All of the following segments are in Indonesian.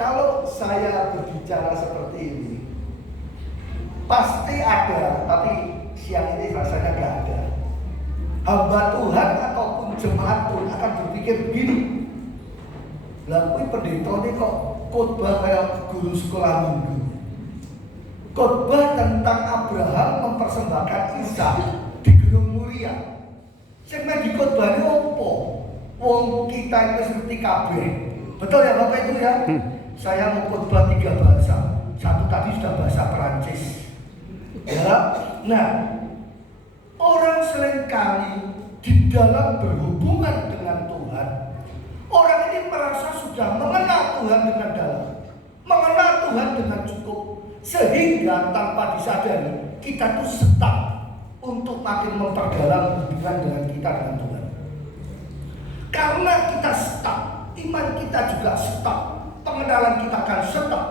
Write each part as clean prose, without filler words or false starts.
Kalau saya berbicara seperti ini, pasti ada, tapi siang ini rasanya gak ada. Hamba Tuhan ataupun jemaat pun akan berpikir begini, lah kuwi pendeta ini kok khotbah kayak guru sekolah minggu. Khotbah tentang Abraham mempersembahkan Ishak di Gunung Muria. Sing di khotbahnya opo? Wong kita itu seperti kabeh. Betul ya Bapak Ibu ya? Saya mau khotbah 3 bahasa. Satu tadi sudah bahasa Perancis. Ya. Nah, orang seringkali di dalam berhubungan dengan Tuhan, orang ini merasa sudah mengenal Tuhan dengan dalam, mengenal Tuhan dengan cukup, sehingga tanpa disadari kita tuh stuck untuk makin memperdalam hubungan dengan kita dengan Tuhan. Karena kita stuck, iman kita juga stuck, pengenalan kita akan stuck.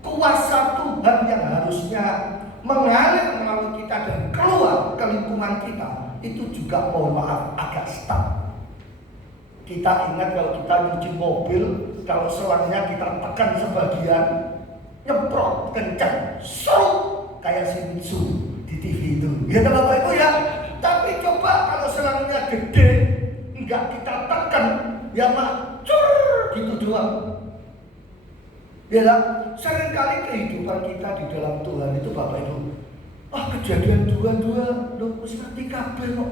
Kuasa Tuhan yang harusnya mengalir melalui kita dan keluar ke lingkungan kita, itu juga mohon maaf agak stuck. Kita ingat kalau kita nyuci mobil, kalau selangnya kita tekan sebagian, nyemprot kencang, serut kayak Shimizu di TV itu. Ya Bapak Ibu ya. Tapi coba kalau selangnya gede, enggak kita tekan, ya mak, cur gitu doang. Ya lah, seringkali kehidupan kita di dalam Tuhan itu Bapak Ibu, kejadian dua-dua, loh seperti kabel kok.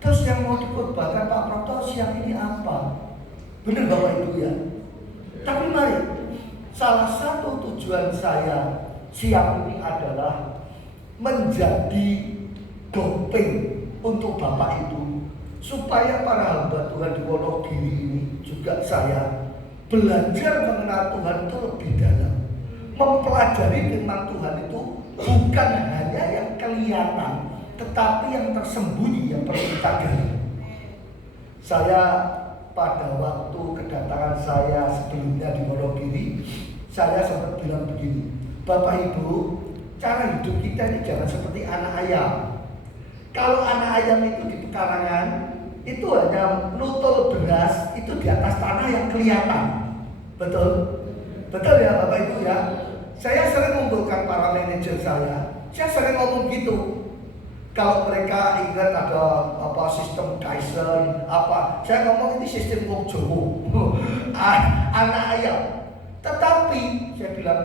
Terus yang mau dikhotbahkan Pak Prapto siang ini apa? Benar Bapak Ibu ya? Tapi mari, salah satu tujuan saya siang ini adalah menjadi doping untuk Bapak Ibu, supaya para hamba Tuhan di Wonogiri ini juga saya belajar mengenal Tuhan itu lebih dalam. Mempelajari firman Tuhan itu bukan hanya yang kelihatan, tetapi yang tersembunyi yang perlu kita gali. Saya pada waktu kedatangan saya sebelumnya di Wonogiri, saya sempat bilang begini, Bapak Ibu, cara hidup kita ini jangan seperti anak ayam. Kalau anak ayam itu di pekarangan, itu hanya nutul beras itu di atas tanah yang kelihatan. Betul? Betul ya Bapak Ibu ya? Saya sering mengumpulkan para manajer saya sering ngomong gitu. Kalau mereka ingat ada apa sistem Kaizen apa, saya ngomong ini sistem wong Jawa. Anak ayam. Tetapi saya bilang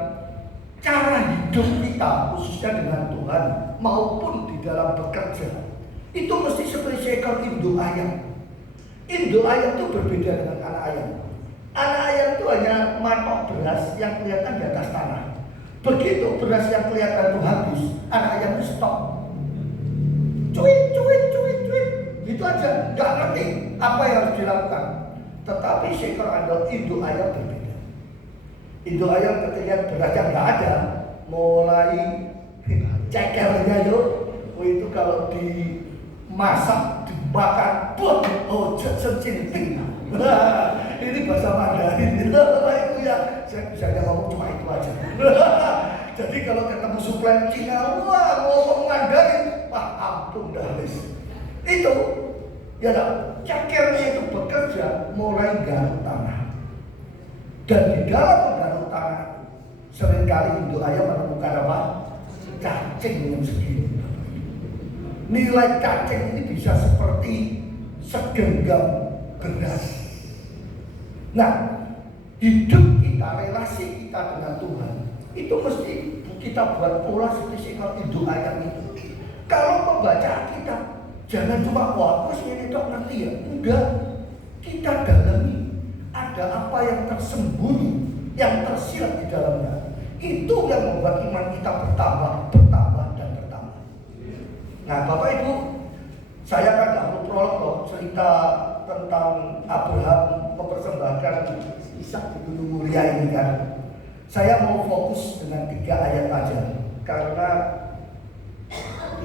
cara hidup kita khususnya dengan Tuhan maupun di dalam bekerja itu mesti seperti seekor induk ayam. Induk ayam itu berbeda dengan anak ayam. Anak ayam itu hanya matok beras yang kelihatan di atas tanah. Begitu beras yang kelihatan itu habis, anak ayam itu stop. Cuit, gitu aja, nggak ngerti apa yang harus dilakukan. Tetapi seekor induk ayam berbeda. Induk ayam ketika berasnya nggak ada, mulai cekernya itu kalau dimasak, dibakar, oh sencinting. Ini bahasa Mandarin. Itu ya, saya bisa ngomong cuma itu aja. Jadi kalau ketemu suplai Cina, wah ngomong Mandarin, ampun dah wis. Itu ya dah, cekernya itu bekerja mulai garuk tanah. Dan di dalam menggaruk tanah seringkali induk ayam menemukan apa? Cacing yang segini. Nilai cacing ini bisa seperti segenggam beras. Nah, hidup kita, relasi kita dengan Tuhan itu mesti kita buat pola seperti seekor induk ayam itu. Kalau membaca kita, jangan cuma wah, ini dok ngerti ya. Enggak, kita dalami ada apa yang tersembunyi, yang tersirat di dalamnya. Itu yang membuat iman kita bertambah dan bertambah. Nah, Bapak Ibu, saya kan nggak perlu prolog loh cerita tentang Abraham mempersembahkan Ishak di Gunung Muria ini kan. Saya mau fokus dengan 3 ayat aja karena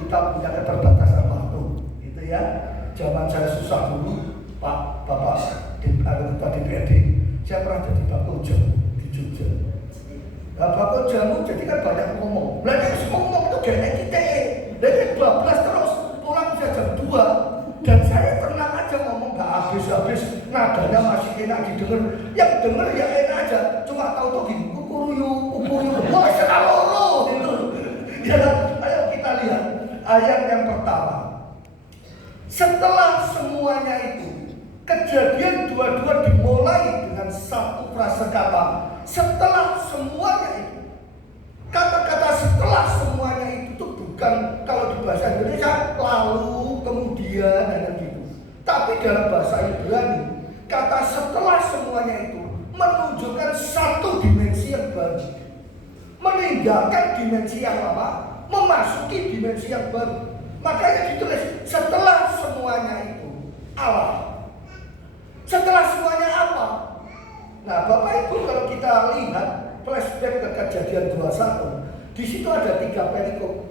kita punya keterbatasan waktu, gitu ya. Zaman saya susah dulu, Pak Bapak Ketua DPRD, saya pernah jadi bakul jamu di Jogja. Nah, bakul jamu jadi kan banyak ngomong. Lah ngomong itu gak kita, dari 12 terus pulang bisa jam 2. Dan saya tenang aja ngomong gak habis-habis, nadanya masih enak didengar. Yang denger ya enak aja, cuma tahu tuh gini, kukuruyu, wah sekaloro gitu. Ya, ayo kita lihat ayat yang pertama. Setelah semuanya itu, Kejadian 22 dimulai dengan satu frase kata. Setelah semuanya itu, kata-kata setelah semuanya itu tuh bukan kalau di bahasa Indonesia lalu kemudian dan gitu. Tapi dalam bahasa Ibrani, kata setelah semuanya itu menunjukkan satu dimensi yang baru, meninggalkan dimensi yang lama, memasuki dimensi yang baru. Makanya ditulis setelah semuanya itu Allah. Setelah semuanya apa? Nah, Bapak Ibu, kalau kita lihat flashback ke Kejadian 21, di situ ada 3 perikop.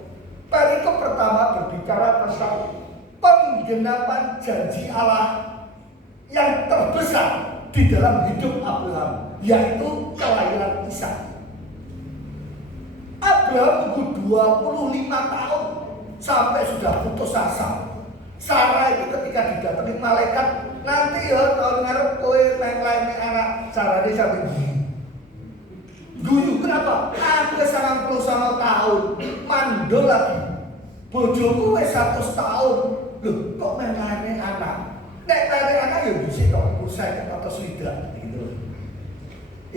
Perikop pertama berbicara tentang penggenapan janji Allah yang terbesar di dalam hidup Abraham, yaitu kelahiran Ishak. Abraham tunggu 25 tahun sampai sudah putus asa. Sarah itu ketika didatangi malaikat, nanti ya tahun ngarep kowe lain-lain anak. Sarah dia sampai guyu. Kenapa? Aku 90 tahun mandul lagi. Bojoku wis 100 tahun. Loh, kok lain-lain anak? Nek lain anak ya bisa dong usai atau sudah gitu.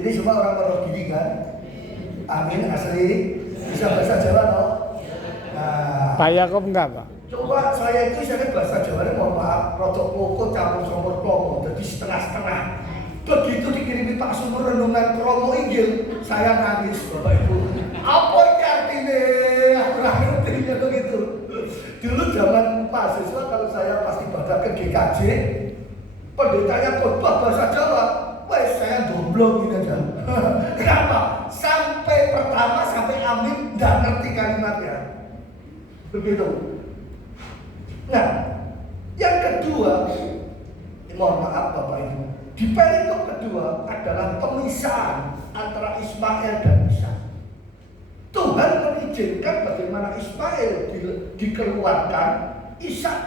Ini semua orang gini kan? Amin, asli. Bisa bahasa Jawa toh? Nah, Pak Yakob enggak, Pak? coba saya itu istilahnya bahasa Jawa, mohon maaf, rodok pokok campur sombor promo, jadi setengah-setengah. Begitu dikirimi Pak Sumur renungan promo Injil, saya nangis, Bapak Ibu. Apa ini artinya? Aku ngerti begitu. Dulu zaman mahasiswa kalau saya pasti baca ke GKJ, pendetanya khotbah bahasa Jawa, wes saya domblong gitu aja. Kenapa? Sampai pertama sampai amin nggak ngerti kalimatnya. Begitu. Nah, yang kedua, mohon maaf Bapak Ibu, di perikop kedua adalah pemisahan antara Ismail dan Ishak. Tuhan mengizinkan bagaimana Ismail dikeluarkan, Ishak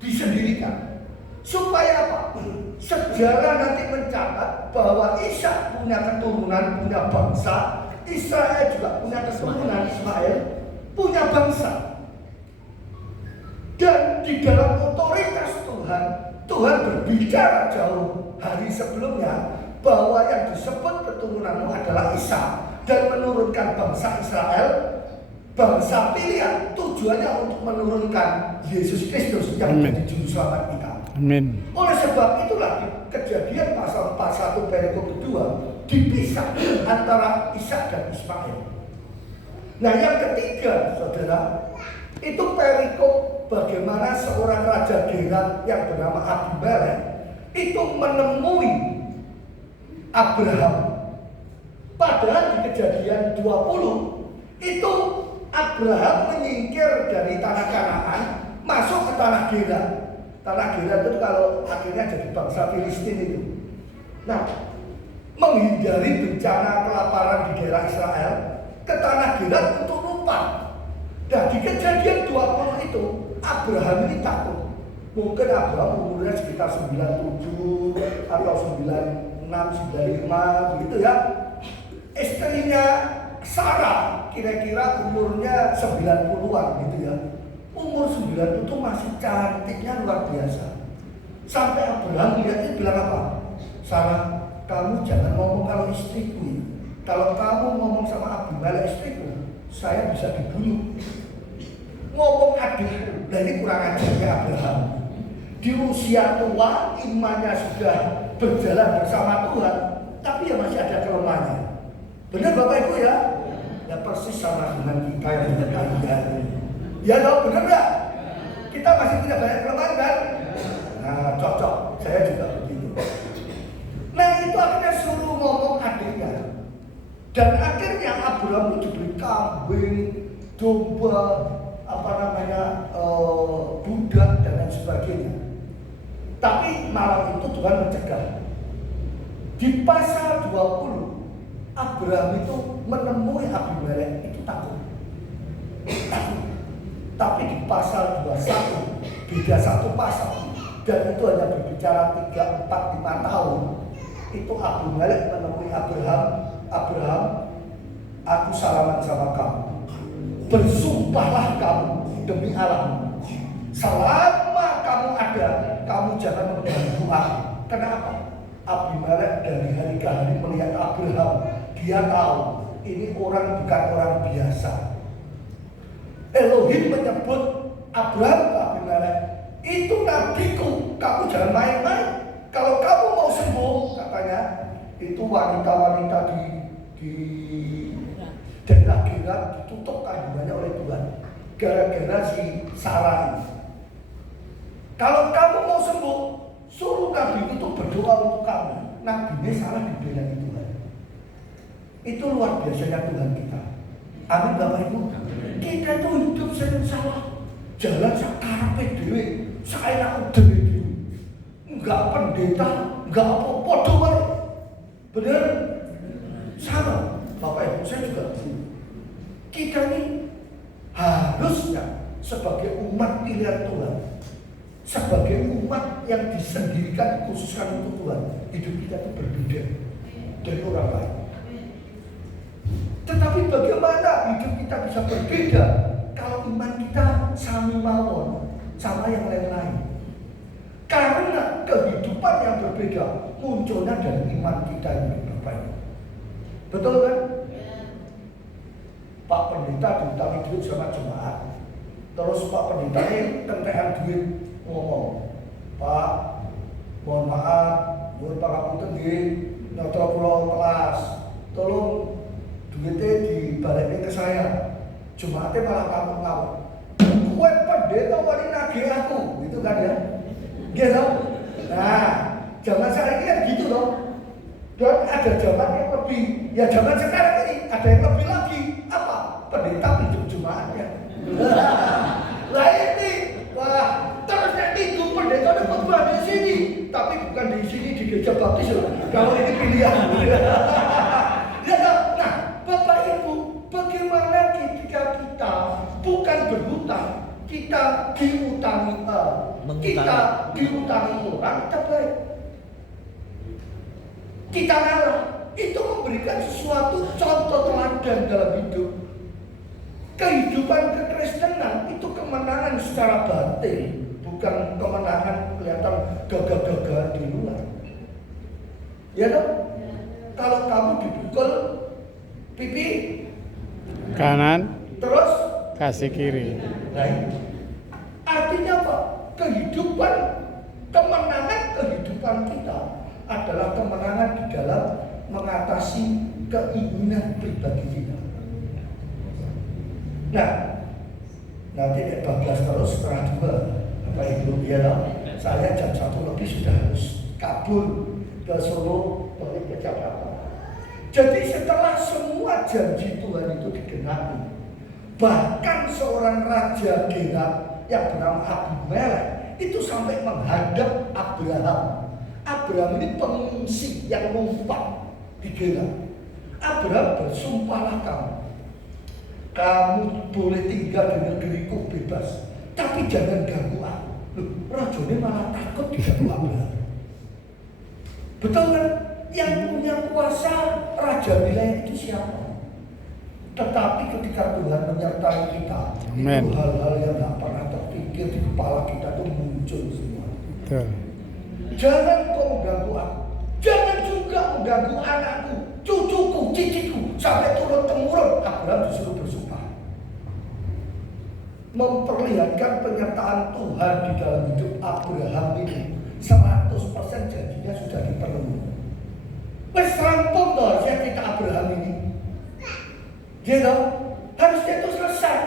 disendirikan. Supaya apa? Sejarah nanti mencatat bahwa Ishak punya keturunan, punya bangsa, Israel juga punya keturunan, Ismail punya bangsa. Dan di dalam otoritas Tuhan, Tuhan berbicara jauh hari sebelumnya bahwa yang disebut keturunanmu adalah Ishak, dan menurunkan bangsa Israel, bangsa pilihan, tujuannya untuk menurunkan Yesus Kristus yang menjadi juru selamat kita. Amin. Oleh sebab itulah Kejadian pasal 41 perikop kedua dipisah antara Ishak dan Ismail. Nah, yang ketiga, saudara, itu perikop bagaimana seorang raja Gerar yang bernama Abimelek itu menemui Abraham. Padahal di Kejadian 20 itu Abraham menyingkir dari tanah Kanaan masuk ke tanah Gerar. Tanah Gerar itu kalau akhirnya jadi bangsa Filistin itu. Nah, menghindari bencana kelaparan di daerah Israel, ke tanah Gerar untuk numpang. Nah, di Kejadian 20 itu Abraham ini takut. Mungkin Abraham umurnya sekitar 97 atau 96, 95 begitu ya. Istrinya Sarah kira-kira umurnya 90-an gitu ya. Umur 90 itu masih cantiknya luar biasa. Sampai Abraham lihatnya bilang apa? Sarah, kamu jangan ngomong kalau istriku ya. Kalau kamu ngomong sama Abimelek istriku, saya bisa dibunuh. Ngomong adikku, nah ini kurang ajarnya Abraham. Di usia tua, imannya sudah berjalan bersama Tuhan, tapi ya masih ada kelemahannya. Benar Bapak Ibu ya? Ya persis sama dengan kita yang berkalian. Ya dong, benar nggak? Kita masih punya banyak kelemahan kan? Nah, cocok. Saya juga begitu. Nah, itu akhirnya suruh ngomong adiknya. Dan akhirnya Abraham itu diberi kambing, domba, budak dan lain sebagainya. Tapi malam itu Tuhan mencegah. Di pasal 20 Abraham itu menemui Abimelek itu takut. Tapi di pasal 21 beda satu pasal, dan itu hanya berbicara 3, 4, 5 tahun. itu Abimelek menemui Abraham, Abraham, aku salaman sama kamu. Bersumpahlah kamu demi Allah, selama kamu ada, kamu jangan mengganggu aku. Kenapa? Abimelek dari hari ke hari melihat Abraham, dia tahu ini orang bukan orang biasa. Elohim menyebut Abraham ke Abimelek, itu nabiku, kamu jangan main-main. Kalau kamu mau sembuh, katanya, itu wanita-wanita di daerah Gerar ditutup kandungannya oleh Tuhan gara-gara si Sarah ini. Kalau kamu mau sembuh, suruh nabi itu berdoa untuk kamu. Nabinya Sarah dibelai Tuhan. Itu luar biasanya Tuhan kita. Amin Bapak Ibu. Kita itu hidup sering salah, jalan sakarepe dhewe, saenak dhewe. Enggak pendeta, enggak apa-apa doang. Benar? Sama. Bapak Ibu, saya juga kita ini harusnya sebagai umat pilihan Tuhan, sebagai umat yang disendirikan, dikhususkan untuk Tuhan, hidup kita itu berbeda dari orang lain. Tetapi bagaimana hidup kita bisa berbeda kalau iman kita sami mawon sama yang lain-lain? Karena kehidupan yang berbeda munculnya dari iman kita ini, Bapak Ibu. Betul kan? Pak Pendeta diutangi duit sama jemaat. Terus Pak Pendeta ini kentekan duit ngomong, Pak, mohon maaf, mohon pangapunten nggih, nyoto kula kelas, tolong duitnya dibalikin ke saya. Jemaatnya malah ngamuk-ngamuk. Kowe pendeta wani nagih aku, gitu kan ya? Gitu. Nah, zaman sekarang ini kan gitu loh. Dan ada zaman yang lebih, ya zaman sekarang ini ada yang lebih lagi. Apa? Pendeta hidup jemaatnya. Lah ini, wah, terus nanti itu pendeta ada khotbah di sini, tapi bukan di sini di gereja baptis loh. Kalau ini pilihan. Ya, nah, Bapak Ibu, bagaimana ketika kita bukan berhutang, kita diutangi kita diutangi orang, kita baik. Kita ngalah, itu memberikan sesuatu contoh teladan dalam hidup. Kehidupan kekristenan itu kemenangan secara batin, bukan kemenangan kelihatan gagah-gagah di luar. Ya dong? Kalau kamu dipukul pipi kanan, terus kasih kiri. Right? Artinya apa? Kehidupan, kemenangan kehidupan kita adalah kemenangan di dalam mengatasi keinginan pribadi kita. Nah, nanti 14 terus setengah 2, Bapak Ibu, ya loh. Saya jam 1 lebih sudah harus kabur ke Solo balik ke Jakarta. Jadi setelah semua janji Tuhan itu digenapi, bahkan seorang raja Gerar yang bernama Abimelek itu sampai menghadap Abraham. Abraham ini pengungsi yang numpang di Gerar. Abraham bersumpahlah kamu boleh tinggal di negeriku bebas, tapi jangan ganggu aku. Loh, rajanya malah takut diganggu Abraham. Betul kan? Yang punya kuasa raja wilayah itu siapa? Tetapi ketika Tuhan menyertai kita, Amen. itu hal-hal yang tidak pernah terpikir di kepala kita itu muncul semua. Betul. Jangan kau mengganggu aku, jangan juga mengganggu anakku, cucuku, cicitku, sampai turun-temurun. Abraham disuruh bersumpah, memperlihatkan penyertaan Tuhan di dalam hidup Abraham ini. 100% janjinya sudah dipenuhi. Wes rampung toh cerita Abraham ini. Gitu, harusnya itu selesai.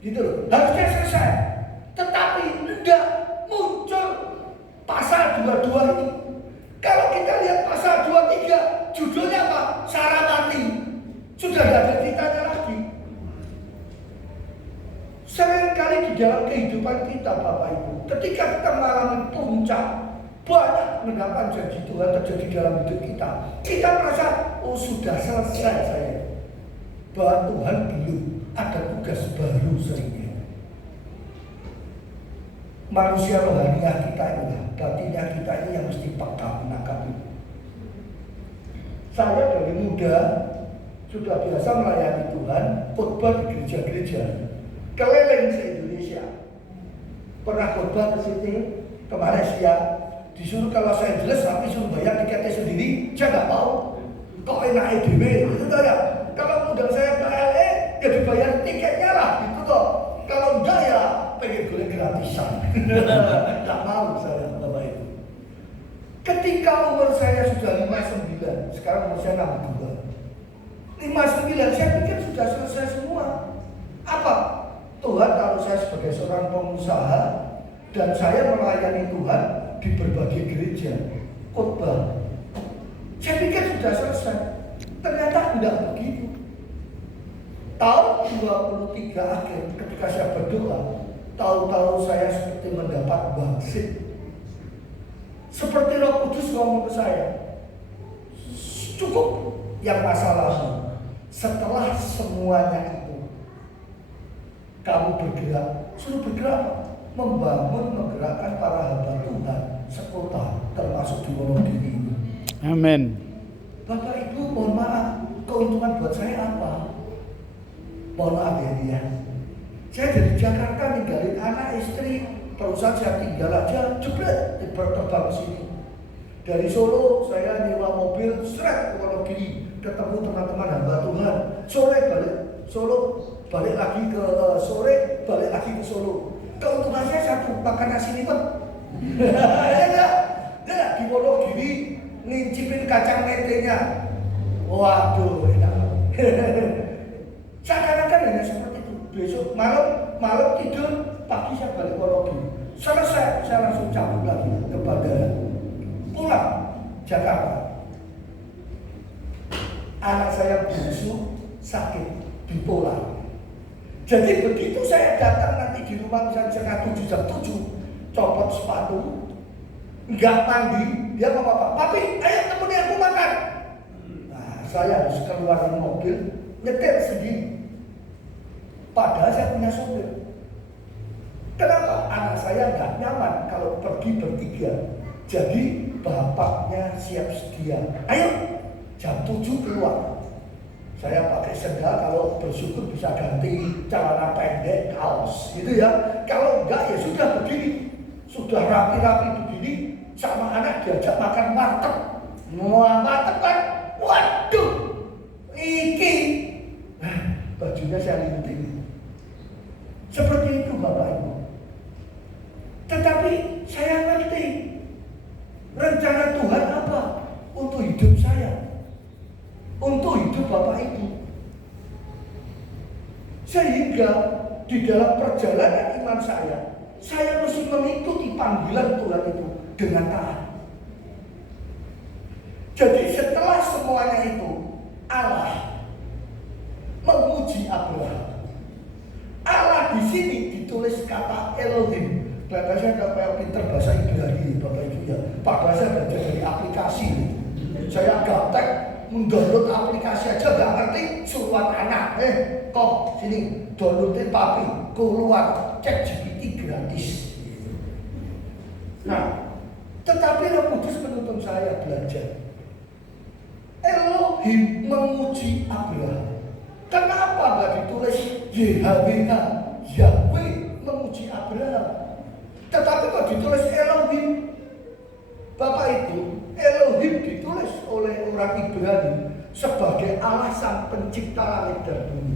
Gitu loh, harusnya selesai. Tetapi tidak muncul pasal 22 ini. Kalau kita lihat pasal 23, judulnya apa? Sarah mati. Sudah tidak ada ceritanya lagi. Seringkali di dalam kehidupan kita, Bapak Ibu, ketika kita mengalami puncak, banyak penerapan janji Tuhan terjadi dalam hidup kita. Kita merasa, oh sudah selesai saya. Bahwa Tuhan belum, ada tugas baru seringnya. Manusia rohaniah kita ini, batinnya kita ini yang mesti peka menangkap itu. Saya dari muda sudah biasa melayani Tuhan, khotbah di gereja-gereja keliling se-Indonesia. Pernah khotbah ke sini, ke Malaysia, disuruh kalau saya jelas tapi suruh bayar tiketnya sendiri, saya nggak mau. Kok enak EDW, gitu toh ya. Kalau undang saya ke LA, ya dibayar tiketnya lah, gitu toh. Kalau enggak ya pengen boleh gratisan. Nggak mau saya Bapak Ibu. Ketika umur saya sudah 59, sekarang umur saya 62. 59 saya pikir sudah selesai semua. Apa? Tuhan kalau saya sebagai seorang pengusaha dan saya melayani Tuhan di berbagai gereja, khotbah, saya pikir sudah selesai. Ternyata tidak begitu. Tahun 23 akhir ketika saya berdoa, tahu-tahu saya seperti mendapat bangsit. Seperti Roh Kudus ngomong ke saya, cukup yang masa lalu. Setelah semuanya itu, kamu bergerak, suruh bergerak, membangun, menggerakkan para hamba Tuhan sekota, termasuk di Wonogiri. Amin. Bapak Ibu, mohon maaf, keuntungan buat saya apa? Mohon maaf ya. Saya dari Jakarta ninggalin anak istri, perusahaan saya tinggal aja, jebret terbang sini. Dari Solo saya nyewa mobil, seret ke Wonogiri, ketemu teman-teman hamba Tuhan. Sore balik Solo, balik lagi ke sore, balik lagi ke Solo. Keuntungan saya satu, makan nasi liwet. Ya di Wonogiri ngincipin kacang metenya. Waduh, enak. Seakan-akan hanya seperti itu. Besok malam tidur, pagi saya balik Wonogiri. Selesai, saya langsung cabut lagi ke bandara. Pulang Jakarta. Anak saya bungsu sakit bipolar. Jadi begitu saya datang nanti di rumah misalnya setengah 7 jam 7, copot sepatu, nggak mandi, dia ngomong apa? Papi, ayo temenin aku makan. Nah, saya harus keluarin mobil, nyetir sendiri. Padahal saya punya sopir. Kenapa? Anak saya nggak nyaman kalau pergi bertiga. Jadi bapaknya siap sedia. Ayo, jam 7 keluar. Saya pakai sendal, kalau bersyukur bisa ganti celana pendek, kaos, gitu ya. Kalau enggak ya sudah begini, sudah rapi-rapi begini, sama anak diajak makan warteg. Mau warteg kan? Waduh, iki, bajunya saya linting. Seperti itu Bapak Ibu. Tetapi saya ngerti rencana Tuhan apa untuk hidup saya, untuk hidup Bapak Ibu. Sehingga di dalam perjalanan iman saya mesti mengikuti panggilan Tuhan itu dengan taat. Jadi setelah semuanya itu, Allah menguji Abraham. Allah di sini ditulis kata Elohim. Bahkan saya nggak kayak pinter bahasa Ibrani, Bapak Ibu ya. Padahal saya belajar dari aplikasi. Saya gaptek mendownload aplikasi aja nggak ngerti, suruhan anak. Kok sini downloadin papi, keluar ChatGPT gratis. Nah, tetapi Roh Kudus menuntun saya belajar. Elohim menguji Abraham. Kenapa nggak ditulis YHWH, Yahweh menguji Abraham? Tetapi kok ditulis Elohim? Bapak Ibu, Elohim ditulis oleh orang Ibrani sebagai Allah sang pencipta langit dan bumi.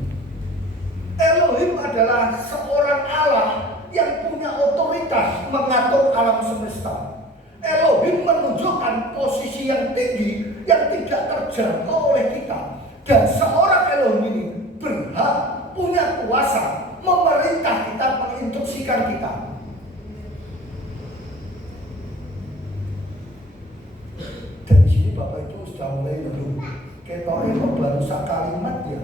Elohim adalah seorang Allah yang punya otoritas mengatur alam semesta. Elohim menunjukkan posisi yang tinggi yang tidak terjangkau oleh kita. Dan seorang Elohim ini berhak, punya kuasa memerintah kita, menginstruksikan kita. Dan di sini Bapak itu sudah mulai belum. Ketoknya kok baru sak kalimat ya.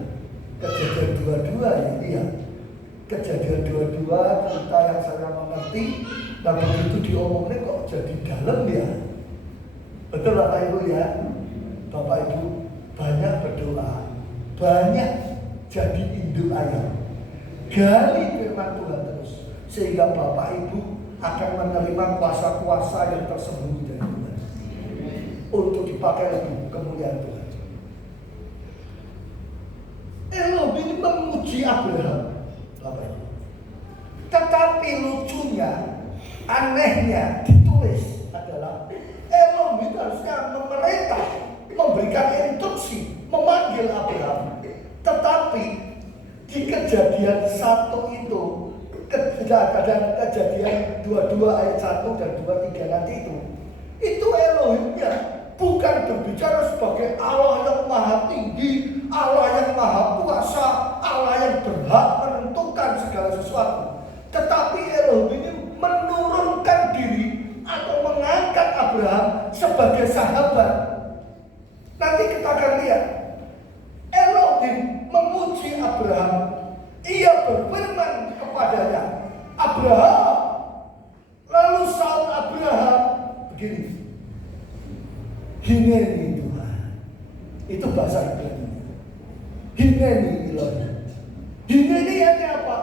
Kejadian 22 ya ini ya. Kejadian 22 cerita yang saya mengerti. Nah begitu diomongnya kok jadi dalam ya. Betul Bapak Ibu ya. Bapak Ibu banyak berdoa, banyak jadi induk ayam. Gali firman Tuhan terus, sehingga Bapak Ibu akan menerima kuasa-kuasa yang tersembunyi dari Tuhan untuk dipakai lebih kemuliaan Tuhan. memuji Abraham, Bapak Ibu. Tetapi lucunya, anehnya ditulis adalah Elohim itu harusnya memerintah, memberikan instruksi, memanggil Abraham. Tetapi di kejadian 1 itu, kejadian 22 ayat 1 dan 23 nanti itu Elohimnya bukan berbicara sebagai Allah yang maha tinggi, Allah yang maha kuasa, Allah yang berhak menentukan segala sesuatu. Tetapi Elohim ini menurunkan diri atau mengangkat Abraham sebagai sahabat. Nanti kita akan lihat Elohim memuji Abraham. Ia berfirman kepadanya, Abraham. Lalu saud Abraham begini, Hineni Tuhan. Itu bahasa Ibrani. Hineni Elohim. Hineni artinya apa?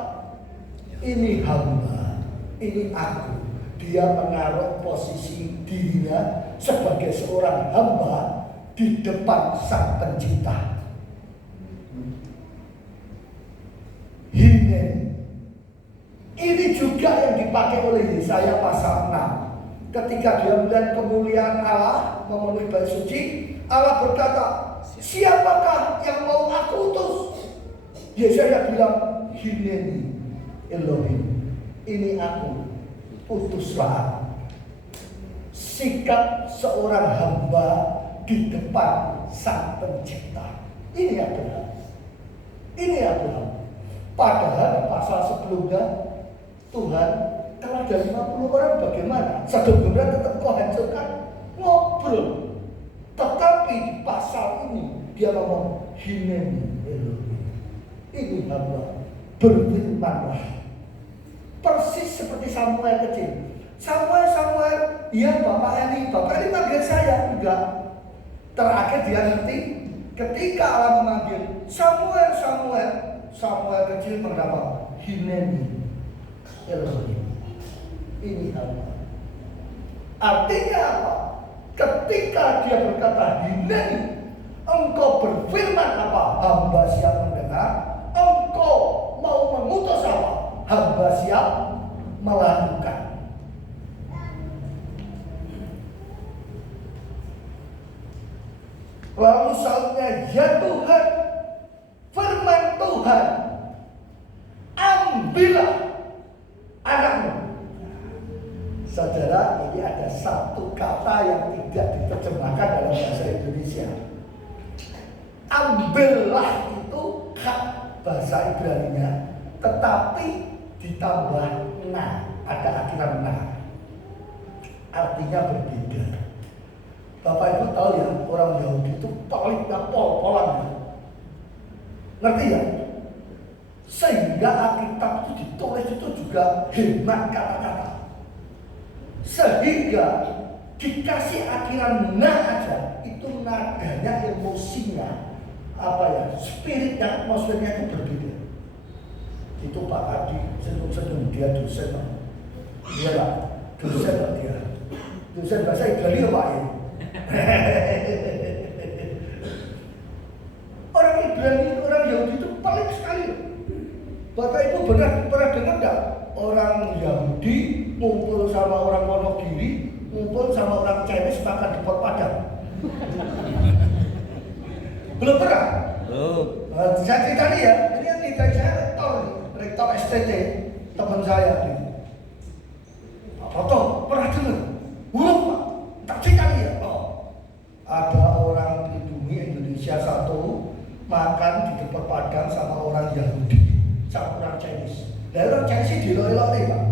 Ini hamba, ini aku. Dia menaruh posisi dirinya sebagai seorang hamba di depan Sang Pencipta. Hineni. Ini juga yang dipakai oleh Yesaya pasal 6. Ketika dia melihat kemuliaan Allah memenuhi bait suci, Allah berkata, siapakah yang mau aku utus? Yesaya bilang, Hineni Elohim, ini aku, utuslah. Sikap seorang hamba di depan Sang Pencipta. Ini Abraham. Ini Abraham. Padahal pasal sebelumnya Tuhan, kalau ada 50 orang bagaimana? Sebelumnya tetap kau hancurkan. Ngobrol. Tetapi di pasal ini dia ngomong Hineni Elohim. Ini hamba, berfirmanlah. Persis seperti Samuel kecil. Samuel, iya Bapak Eli manggil saya. Enggak. Terakhir dia ngerti ketika Allah memanggil Samuel kecil bernama Hineni Elohim. Ini hamba. Artinya apa? Ketika dia berkata Hineni, engkau berfirman apa? Hamba siap mendengar. Engkau mau mengutus apa? Hamba siap melakukan. Lalu sautnya, ya Tuhan, firman Tuhan, ambillah anakmu. Saudara, ini ada satu kata yang tidak diterjemahkan dalam bahasa Indonesia. Ambillah itu hak bahasa Ibraninya, tetapi ditambah na, ada akhiran na. Artinya berbeda. Bapak Ibu tahu ya, orang Yahudi itu peliknya pol-polan. Ngerti ya? Sehingga Alkitab itu ditulis itu juga hemat kata-kata. Sehingga dikasih akhiran na aja, itu nadanya, emosinya, apa ya, spiritnya, atmosfernya itu berbeda. Itu Pak Adi senyum-senyum, dia dosen. Dia lah, dosen lah dia. Dosen bahasa Ibrani Pak ya. Orang Ibrani, orang Yahudi itu paling sekali. Bapak Ibu pernah dengar enggak? Orang Yahudi ngumpul sama orang Wonogiri, ngumpul sama orang Chinese makan di pot Padang. Belum pernah? Belum. Saya cerita nih ya, ini yang cerita saya rektor STT, teman saya nih. Apa pernah dengar? Belum Pak, tak cerita nih ya. Ada orang pribumi Indonesia satu makan di tempat Padang sama orang Yahudi, sama orang Chinese. Dan orang Chinese dilok-elok nih Pak.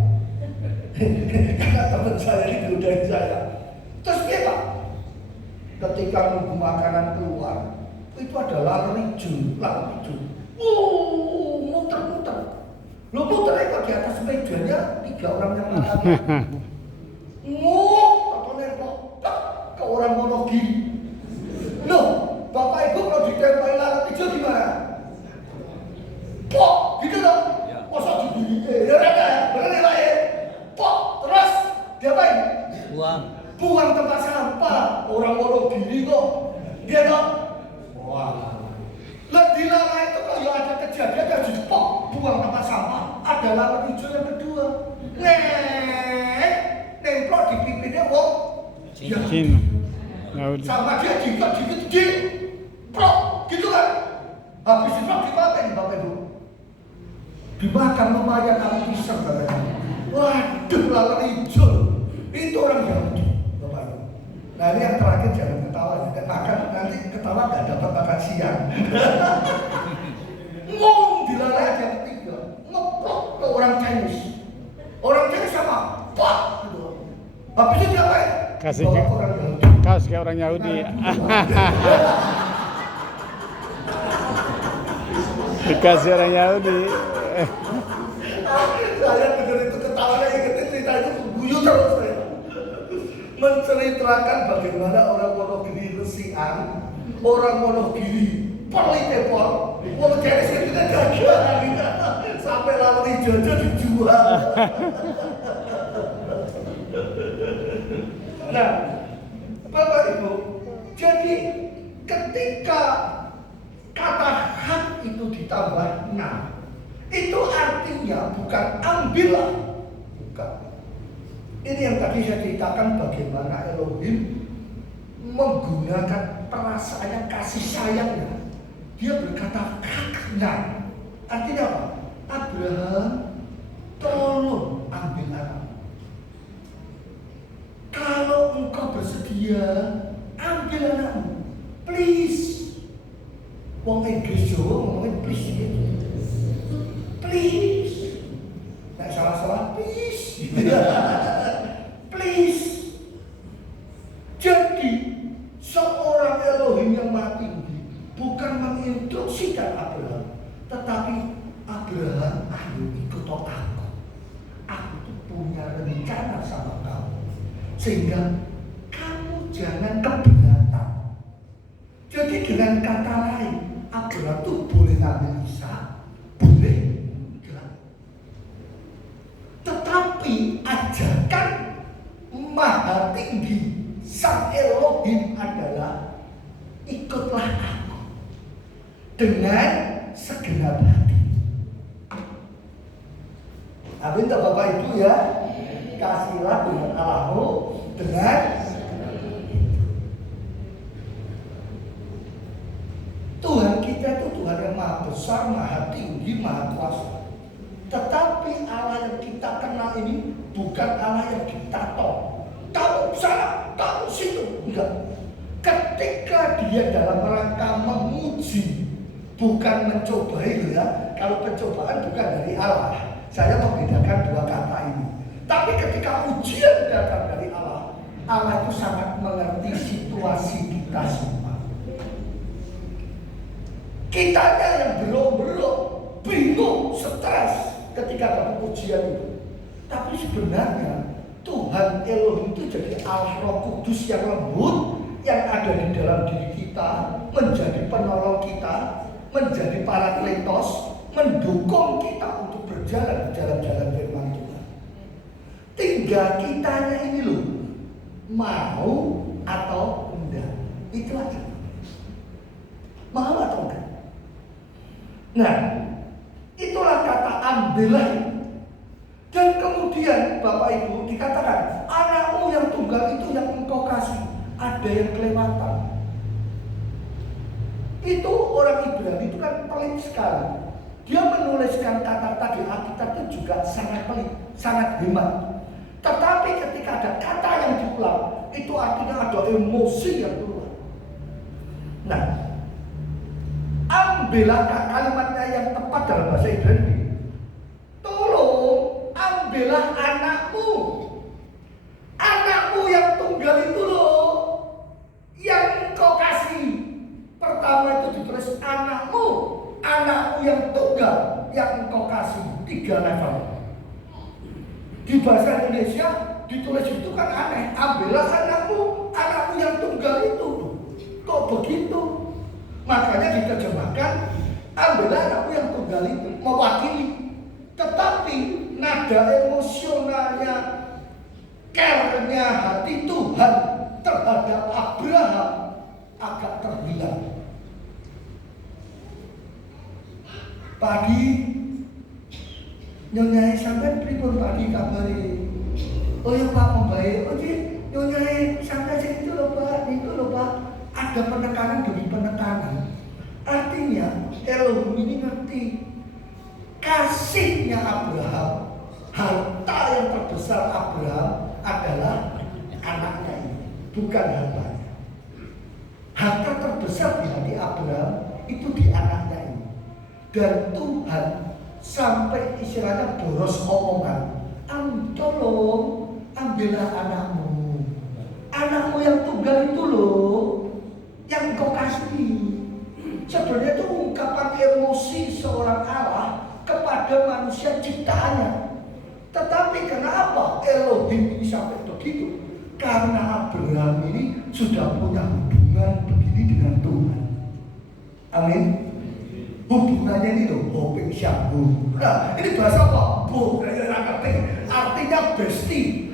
Karena teman saya ini godain saya. Terus dia Pak, ketika nunggu makanan keluar, itu ada laler hijau. Muter-muter. Lo muternya kok di atas mejanya 3 orang yang makan. Ke orang Wonogiri. Loh, Bapak Ibu kalau ditempel lalat hijau gimana? Pok, gitu loh. Masa dibeli? Ya ada, bener ya Pak ya? Pok, terus diapain? Buang tempat sampah. Orang Wonogiri kok. Dia kok. Wah. Lah di lalat itu kalau ada kejadian ya dipok. ada lawan hijau yang kedua. Nemplok di pipinya wong Cina. Yahudi. sama dia prok gitu kan. Habis itu dimakan Bapak Ibu. Dimakan lumayan kali pisang katanya. Waduh, lawan hijau. Itu orang Yahudi, Bapak Ibu. Nah ini yang terakhir jangan ketawa ya. Makan nanti ketawa nggak dapat makan siang. Ngomong dilalai yang ketiga, ngeplok ke orang Chinese. Orang Chinese sama, pak gitu. Habis itu dia apa? Kasih Bawa ke ke orang Yahudi. kaos kayak orang Yahudi. Dikasih orang Yahudi. Saya dengar itu ketawanya ingetin cerita itu guyu terus saya. Menceritakan bagaimana orang Wonogiri resian, orang Wonogiri pelitepor, wong Chinese itu gagal sampai lawan hijau dijual. Nah, Bapak Ibu, jadi ketika kata hak itu ditambah 6, itu artinya bukan ambillah, bukan. Ini yang tadi saya ceritakan bagaimana Elohim menggunakan perasaannya, kasih sayangnya. Dia berkata haknya, artinya apa? Abraham, tolong ambil anak. Kalau engkau bersedia, ambil anakmu, please. Wong Inggris Jawa ngomongin please gitu. Please. Nggak salah-salah, please. Please. Jadi seorang Elohim yang maha tinggi bukan menginstruksikan Abraham, tetapi Abraham, ayo ikut aku. Aku tuh punya rencana sama kamu. Sehingga kamu jangan keberatan. Jadi dengan kata lain, Abraham tuh boleh ngambil Ishak, boleh enggak. Tetapi ajakan maha tinggi Sang Elohim adalah ikutlah aku dengan segenap hati. Amin tak Bapak Ibu ya? Kasihlah dengan Allahmu dengan Tuhan kita itu Tuhan yang maha besar, maha tinggi, maha kuasa. Tetapi Allah yang kita kenal ini bukan Allah yang diktator. Kamu sana, kamu situ, enggak. Ketika dia dalam rangka menguji, bukan mencobai ya. Kalau pencobaan bukan dari Allah. Saya membedakan dua kata ini. Tapi ketika ujian datang dari Allah, Allah itu sangat mengerti situasi kita semua. Kitanya yang belum bingung, stres ketika dapat ujian itu. Tapi sebenarnya Tuhan Elohim itu jadi Allah Roh Kudus yang lembut, yang ada di dalam diri kita, menjadi penolong kita, menjadi parakletos, mendukung kita untuk berjalan di jalan-jalan firman Tuhan. Tinggal kitanya ini loh, mau atau enggak, itu aja. Mau atau enggak? Nah, itulah kata ambillah. Dan kemudian Bapak Ibu dikatakan, anakmu yang tunggal itu yang engkau kasih. Ada yang kelewatan. Itu orang Ibrani itu kan pelit sekali. Dia menuliskan kata-kata di Alkitab itu juga sangat pelit, sangat hemat. Tetapi ketika ada kata yang diulang, itu artinya ada emosi yang keluar. Nah, ambillah kalimatnya yang tepat dalam bahasa Ibrani. Tolong ambillah anakmu. Anakmu yang tunggal itu loh, yang kau kasih. Pertama itu ditulis anakmu, anakmu yang tunggal, yang engkau kasih. 3 level. Di bahasa Indonesia ditulis itu kan aneh. Ambillah anakmu, anakmu yang tunggal itu. Kok begitu? Makanya diterjemahkan ambillah anakmu yang tunggal itu, mewakili. Tetapi nada emosionalnya, care-nya hati Tuhan terhadap Abraham agak terhilang. Pagi Nyonyai sampean pripun pagi kabare? Oh ya Pak membaik. Oh nggih, nyonyai sampean sing itu lho Pak, niku lho Pak. Ada penekanan demi penekanan. Artinya Elohim ini ngerti kasihnya Abraham, harta yang terbesar Abraham adalah anaknya ini, bukan hartanya. Harta terbesar di hati Abraham itu di anaknya ini. Dan Tuhan sampai istilahnya boros omongan, tolong ambillah anakmu. Anakmu yang tunggal itu loh, yang kau kasih. Sebenarnya itu ungkapan emosi seorang Allah kepada manusia ciptaannya. Tetapi kenapa Elohim ini sampai begitu? Karena Abraham ini sudah punya hubungan begini dengan Tuhan. Amin. Hubungannya ini loh, hoping syahum. Nah, ini bahasa apa? Artinya bestie,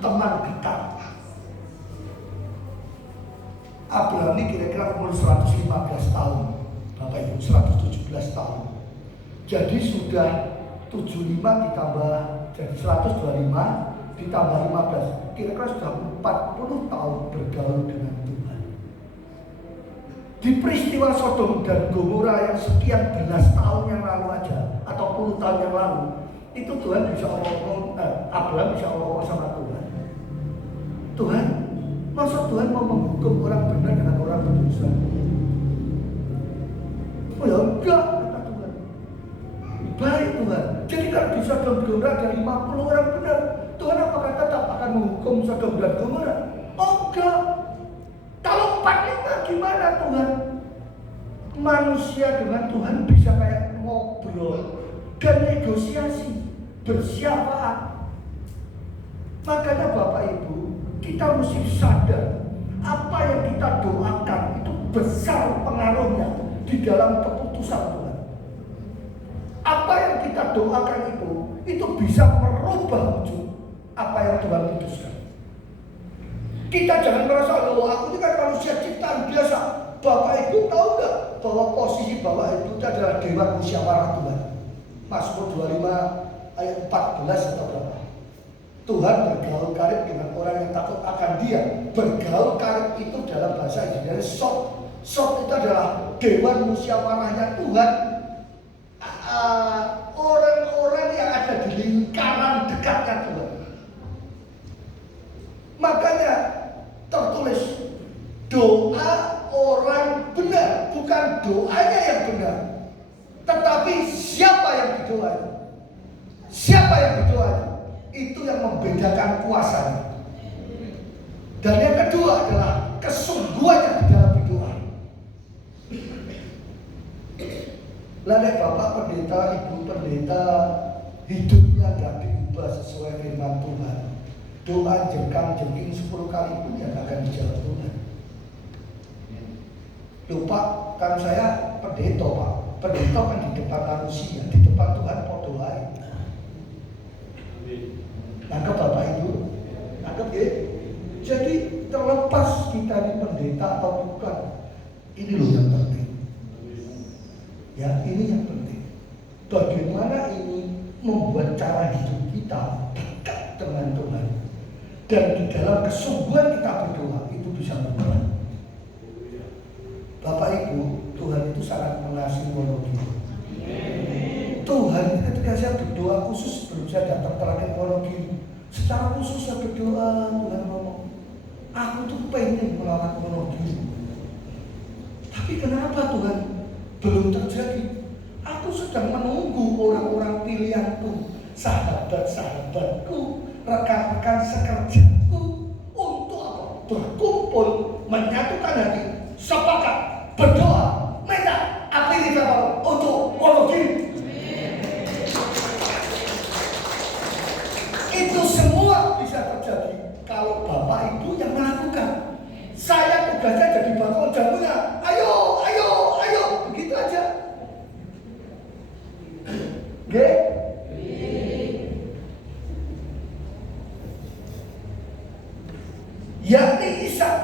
teman dekat. Abraham ini kira-kira umur 115 tahun, Bapak Ibu, 117 tahun. Jadi sudah 75 ditambah jadi 125 ditambah 15, kira-kira sudah 40 tahun bergaul dengan Tuhan. Di peristiwa Sodom dan Gomora yang sekian belas tahun yang lalu aja, atau puluh tahun yang lalu, itu Tuhan bisa ngomong, Abraham bisa ngomong sama Tuhan. Tuhan, masa Tuhan mau menghukum orang benar dengan orang berdosa? Oh ya enggak, kata Tuhan. Baik Tuhan. Jadi kalau di Sodom dan Gomora ada 50 orang benar, Tuhan apakah tetap akan menghukum Sodom dan Gomora? Oh enggak. Kalau 45 gimana Tuhan? Manusia dengan Tuhan bisa kayak ngobrol dan negosiasi, bersyafaat. Makanya Bapak Ibu, kita mesti sadar apa yang kita doakan itu besar pengaruhnya di dalam keputusan Tuhan. Apa yang kita doakan itu bisa merubah wujud apa yang Tuhan putuskan. Kita jangan merasa, loh aku ini kan manusia ciptaan biasa. Bapak Ibu tahu nggak bahwa posisi Bapak Ibu itu adalah Dewan Musyawarah Tuhan. Mazmur 25 ayat 14 atau berapa? Tuhan bergaul karib dengan orang yang takut akan Dia. Bergaul karib itu dalam bahasa Indonesia sot. Sot itu adalah Dewan Musyawarahnya Tuhan. Orang-orang yang ada di lingkaran dekatnya Tuhan. Makanya tertulis doa orang benar, bukan doanya yang benar, tetapi siapa yang berdoa itu. Siapa yang berdoa itu yang membedakan kuasanya. Dan yang kedua adalah kesungguhannya di dalam berdoa. Lalu Bapak pendeta, Ibu pendeta, hidupnya tidak diubah sesuai firman Tuhan. Doa jengkang-jengking 10 kali pun yang akan dijawab Tuhan. Loh Pak, kan saya pendeta Pak. Pendeta kan di depan manusia, di depan Tuhan mau doain. Nangkep Bapak Ibu? Nangkep ya? Jadi terlepas kita ini pendeta atau bukan, ini loh yang penting. Ya, ini yang penting. Bagaimana ini membuat cara hidup kita dekat dengan Tuhan. Dan di dalam kesungguhan kita berdoa itu bisa berjalan. Bapak Ibu, Tuhan itu sangat mengasihi Wonogiri. Tuhan ketika saya berdoa khusus sebelum saya datang terakhir Wonogiri, secara khusus saya berdoa, Tuhan ngomong, aku tuh pengen melawat Wonogiri. Tapi kenapa Tuhan belum terjadi? Aku sedang menunggu orang-orang pilihanku, sahabat-sahabatku, rekan-rekan sekerjaku untuk apa? Berkumpul, menyatukan hati, sepakat, berdoa, minta apa untuk Wonogiri. Itu semua bisa terjadi kalau Bapak Ibu yang melakukan. Saya tugasnya jadi bangkong jamunya, ayo, ayo, ayo, begitu aja. Oke? Yakni Ishak,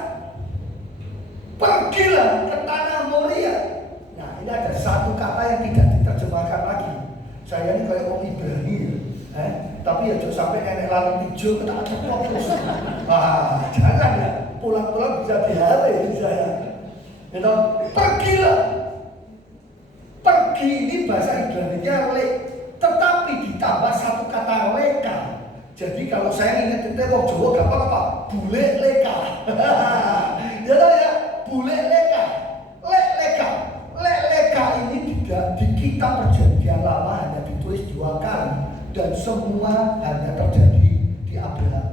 pergilah ke tanah Moria. Nah, ini ada satu kata yang tidak diterjemahkan lagi. Saya ini kayak orang Ibrani ya. Tapi ya jangan sampai nenek lalang hijau kita ceplok terus. Jangan ya. Pulang-pulang bisa dihari saya. Gitu. Pergilah. Pergi ini bahasa Ibrani-nya lek, tetapi ditambah satu kata leka. Jadi kalau saya ingat itu wong Jawa gampang apa? Bule leka. Ya tahu ya, bule leka. Leka ini tidak di kitab Perjanjian Lama hanya ditulis 2 kali dan semua hanya terjadi di Abraham.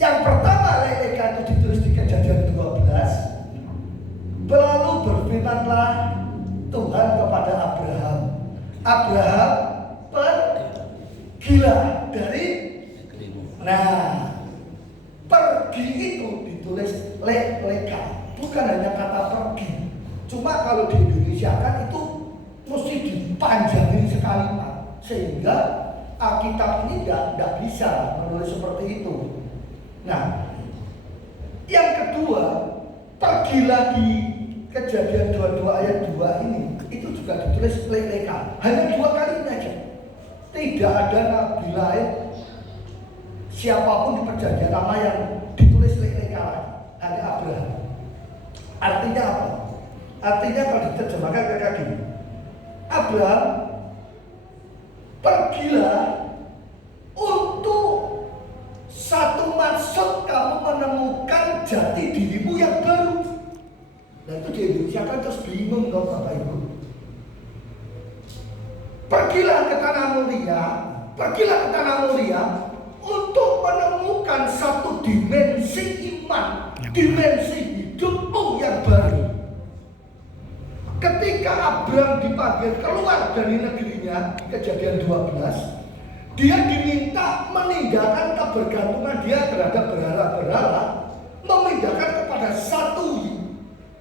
Yang pertama leka itu ditulis di Kejadian 12. Lalu berfirmanlah Tuhan kepada Abraham. Abraham pergilah dari. Nah, pergi itu ditulis leka, bukan hanya kata pergi. Cuma kalau di Indonesia kan itu mesti dipanjangin sekali Pak, sehingga Alkitab ini tidak bisa menulis seperti itu. Nah, yang kedua, pergilah di Kejadian 22 ayat 2 ini itu juga ditulis leka. Hanya 2 kali ini aja. Tidak ada nabi lain siapapun di Perjanjian Lama yang ditulis leka lagi. Hanya Abraham. Artinya apa? Artinya kalau diterjemahkan kayak gini. Abraham, pergilah untuk satu maksud kamu menemukan jati dirimu yang baru. Nah itu di Indonesia kan terus bingung dong Bapak Ibu. Pergilah ke tanah mulia untuk menemukan satu dimensi iman, dimensi hidupmu yang baru. Ketika Abraham dipanggil keluar dari negerinya di Kejadian 12, dia diminta meninggalkan kebergantungan dia terhadap berhala-berhala, memindahkan kepada satu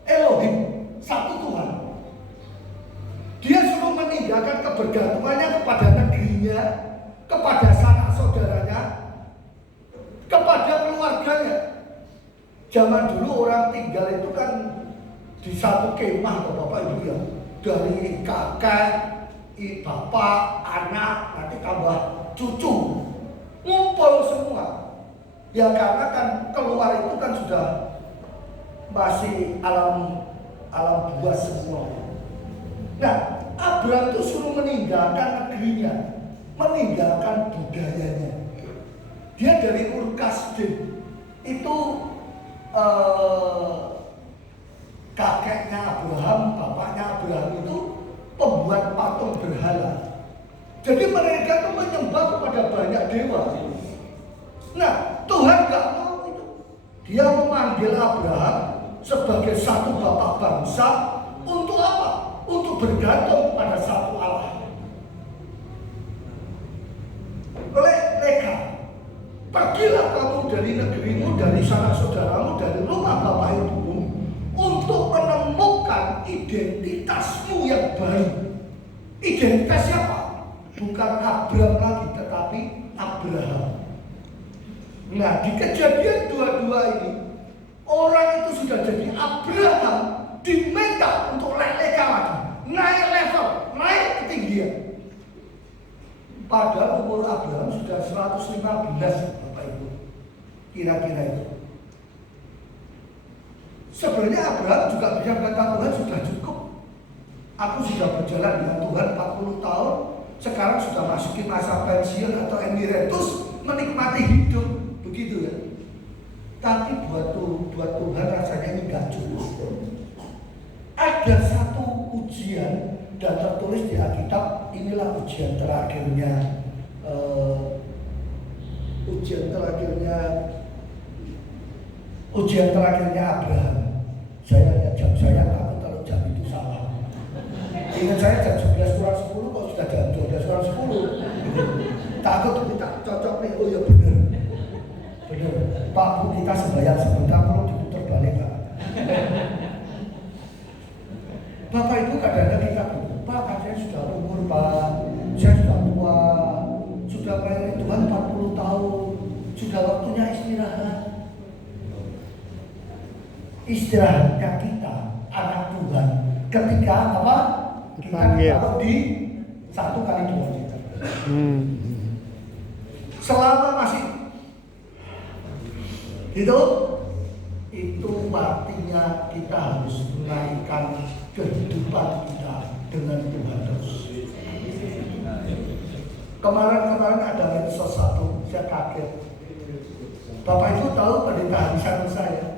Elohim, satu Tuhan. Dia suruh meninggalkan kebergantungannya kepada negerinya, kepada sanak saudaranya, kepada keluarganya. Zaman dulu orang tinggal itu kan di satu kemah Bapak Ibu ya, dari kakek, bapak, anak, nanti tambah cucu, ngumpul semua. Ya karena kan keluar itu kan sudah masih alam buah semua. Nah, Abraham itu suruh meninggalkan negerinya, meninggalkan budayanya. Dia dari Ur Kasdim itu kakeknya Abraham, bapaknya Abraham itu pembuat patung berhala. Jadi mereka itu menyembah kepada banyak dewa. Nah, Tuhan gak mau itu. Dia memanggil Abraham sebagai satu bapak bangsa untuk apa? Untuk bergantung pada satu Allah. Leka, pergilah kamu dari negerimu, dari sanak saudaramu, dari rumah bapak ibumu, untuk menemukan identitasmu yang baru. Identitas siapa? Bukan Abraham lagi, tetapi Abraham. Nah, di Kejadian 22 ini, orang itu sudah jadi Abraham, diminta untuk leka lagi, naik level, naik ketinggian. Padahal umur Abraham sudah 115, Bapak Ibu. Kira-kira itu. Sebenarnya Abraham juga bisa berkata, Tuhan sudah cukup. Aku sudah berjalan dengan Tuhan 40 tahun, sekarang sudah masukin masa pensiun atau emeritus, menikmati hidup, begitu ya. Tapi buat Tuhan rasanya ini gak cukup. Ada satu ujian dan tertulis di Alkitab, inilah ujian terakhirnya Abraham. Saya lihat jam saya, takut kalau jam itu salah. Ingat saya jam 11 kurang 10, kok sudah jam 12 kurang 10. Takut kita cocok nih, oh ya bener. Pak Bu, kita sembahyang sebentar, perlu diputar balik Pak. Bapak Ibu kadang-kadang kita Pak, katanya sudah umur Pak, saya sudah tua, sudah melayani Tuhan 40 tahun, sudah waktunya istirahat. Istirahatnya kita, anak Tuhan, ketika apa? Kita ditaruh di 1 kali 2 liter. Selama masih itu artinya kita harus menaikkan kehidupan kita dengan Tuhan terus. Kemarin ada medsos 1, saya kaget. Bapak Ibu tahu pendeta harisan saya?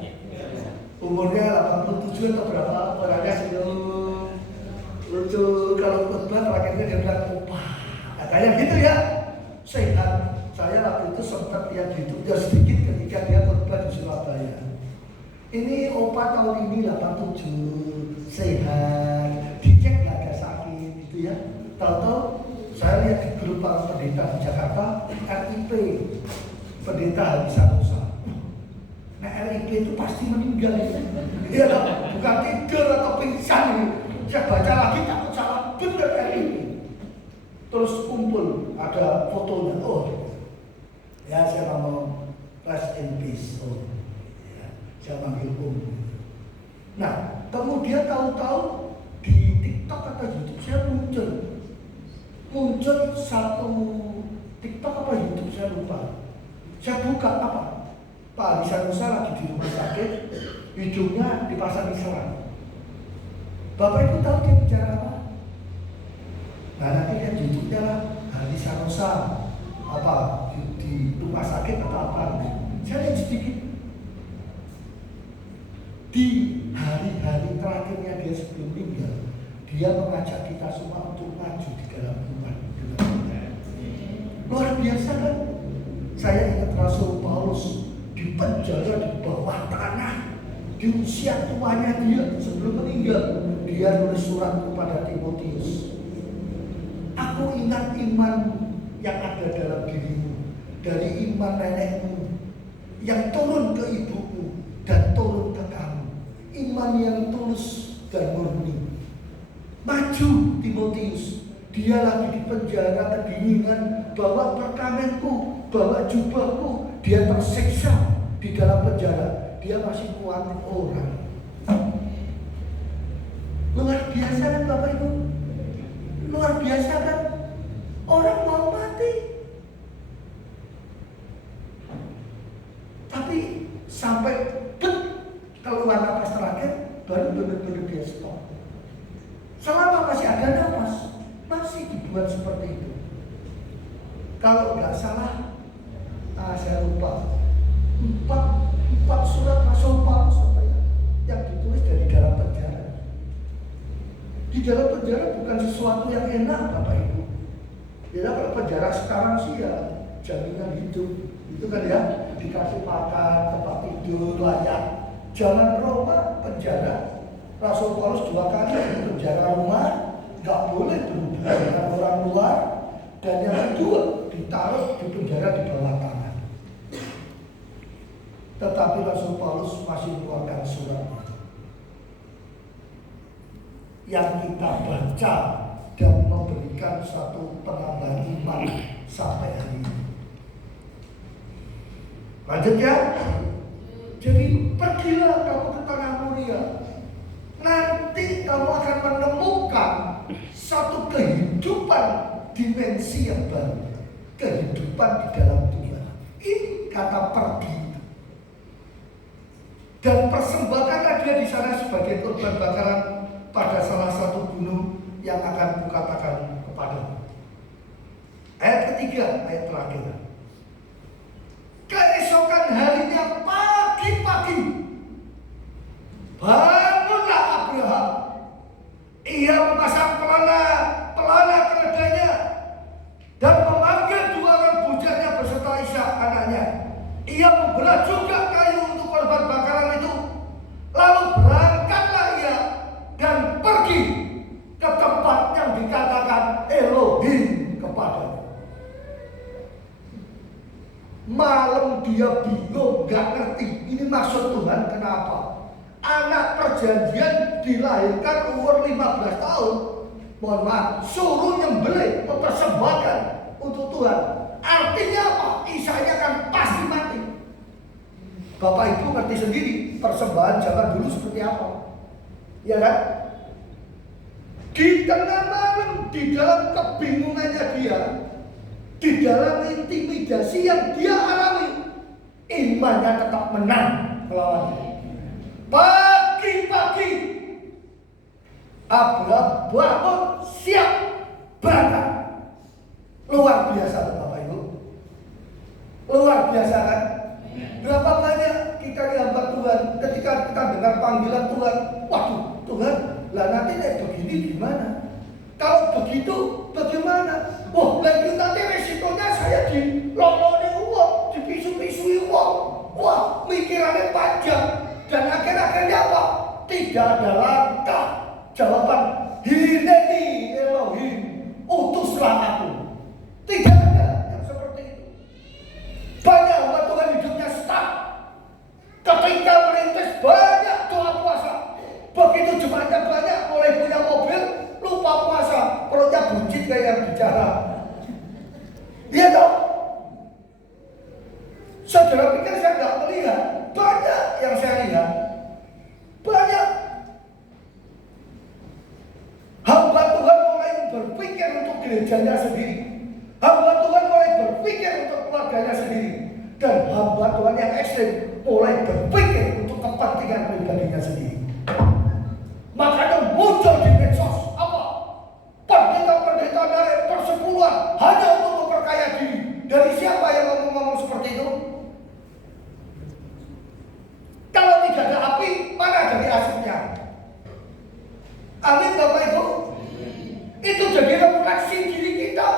Umurnya 87 atau berapa? Orangnya senyum, lucu. Kalau khotbah terakhirnya dia bilang, "Opah." Katanya gitu ya. Sehat. Saya waktu itu sempat lihat YouTube-nya sedikit ketika dia khotbah di Surabaya. Ini opa tahun ini 87, sehat, dicek nggak ada sakit, gitu ya. Tahu-tahu saya lihat di grup para pendeta di Jakarta, RIP, pendeta harisan usaha. Nah RIP itu pasti meninggal, ya bukan tidur atau pingsan. Saya baca lagi takut salah, bener RIP. Terus kumpul, ada fotonya, oh ya saya ngomong rest in peace, oh ya, saya panggil Nah kemudian tahu-tahu di TikTok atau YouTube saya muncul satu TikTok apa YouTube saya lupa. Saya buka apa? Pak Harisan Nusa lagi di rumah sakit, hidungnya dipasang selang. Bapak itu tahu dia bicara apa? Nah nanti lihat YouTube-nya lah, Harisan Nusa apa di rumah sakit atau apa? Saya lihat sedikit. Di hari-hari terakhirnya dia sebelum meninggal, dia mengajak kita semua untuk maju di dalam iman. Luar biasa kan? Saya ingat Rasul Paulus di penjara di bawah tanah, di usia tuanya dia sebelum meninggal, dia nulis surat kepada Timotius. Aku ingat iman yang ada dalam dirimu, dari iman nenekmu yang turun ke ibumu dan turun ke kamu, iman yang tulus dan murni. Maju Timotius, dia lagi di penjara kedinginan, bawa perkamenku, bawa jubahku, dia tersiksa di dalam penjara, dia masih kuatin orang. Luar biasa kan Bapak Ibu? Luar biasa kan? Orang mau mati, tapi sampai keluar napas terakhir, baru benar-benar dia stop. Selama masih ada napas, masih dibuat seperti itu. Kalau nggak salah, saya lupa, 4 surat Rasul Paulus yang ditulis dari dalam penjara. Di dalam penjara bukan sesuatu yang enak Bapak Ibu. Ya kalau penjara sekarang sih ya jaminan hidup, itu kan ya, dikasih makan, tempat tidur, layak. Zaman Roma penjara, Rasul Paulus 2 kali di penjara rumah, nggak boleh berhubungan dengan orang luar, dan yang kedua ditaruh di penjara di bawah tanah. Tetapi Rasul Paulus masih mengeluarkan surat yang kita baca dan memberikan satu penambahan iman sampai hari ini. Lanjut ya. Jadi pergilah kamu ke tanah mulia. Nanti kamu akan menemukan satu kehidupan dimensi yang baru, kehidupan di dalam Tuhan. Ini kata pergi. Dan persembahkanlah dia di sana sebagai korban bakaran pada salah satu gunung yang akan kukatakan kepadamu. Ayat ketiga, ayat terakhir. Keesokan harinya pagi-pagi, bangunlah Abraham. Ia memasang pelana keledainya dan memanggil 2 orang bujaknya beserta Ishak anaknya. Ia membelah juga kayu untuk korban bakaran itu. Lalu berangkatlah ia dan pergi ke tempat yang dikatakan Elohim kepadanya. Malam dia bingung, gak ngerti ini maksud Tuhan kenapa. Anak perjanjian dilahirkan umur 15 tahun, mohon maaf, suruh nyembelih, mempersembahkan untuk Tuhan. Artinya apa? Isaknya kan pasti mati. Bapak Ibu ngerti sendiri persembahan zaman dulu seperti apa, ya kan? Di tengah malam di dalam kebingungannya dia, di dalam intimidasi yang dia alami, imannya tetap menang melawannya. Pagi-pagi Abraham bangun siap berangkat. Luar biasa Bapak Ibu. Luar biasa kan? Berapa banyak kita dihambat Tuhan ketika kita dengar panggilan Tuhan. Waduh Tuhan, lah nanti kayak begini gimana? Kalau begitu bagaimana? Wah, lagi nanti resikonya saya diloloni uang, dipisu-pisui uang. Wah, mikirannya panjang. Dan akhir-akhirnya apa? Tidak ada langkah jawaban. Hineni Elohim, utuslah aku. Tidak ada yang seperti itu. Banyak hamba Tuhan hidupnya stuck. Ketika merintis banyak doa puasa. Begitu jemaatnya banyak, mulai punya mobil, lupa puasa, perutnya buncit kayak yang bicara. Iya dong. Saudara pikir saya nggak melihat? Banyak yang saya lihat. Banyak hamba Tuhan mulai berpikir untuk gerejanya sendiri. Hamba Tuhan mulai berpikir untuk keluarganya sendiri. Dan hamba Tuhan yang ekstrem mulai berpikir untuk kepentingan pribadinya sendiri. Makanya muncul di medsos apa? Pendeta-pendeta dari persepuluhan hanya untuk memperkaya diri. Dari siapa yang ngomong-ngomong seperti itu? Kalau tidak ada api, mana dari asapnya? Amin Bapak Ibu. Itu jadi refleksi diri kita.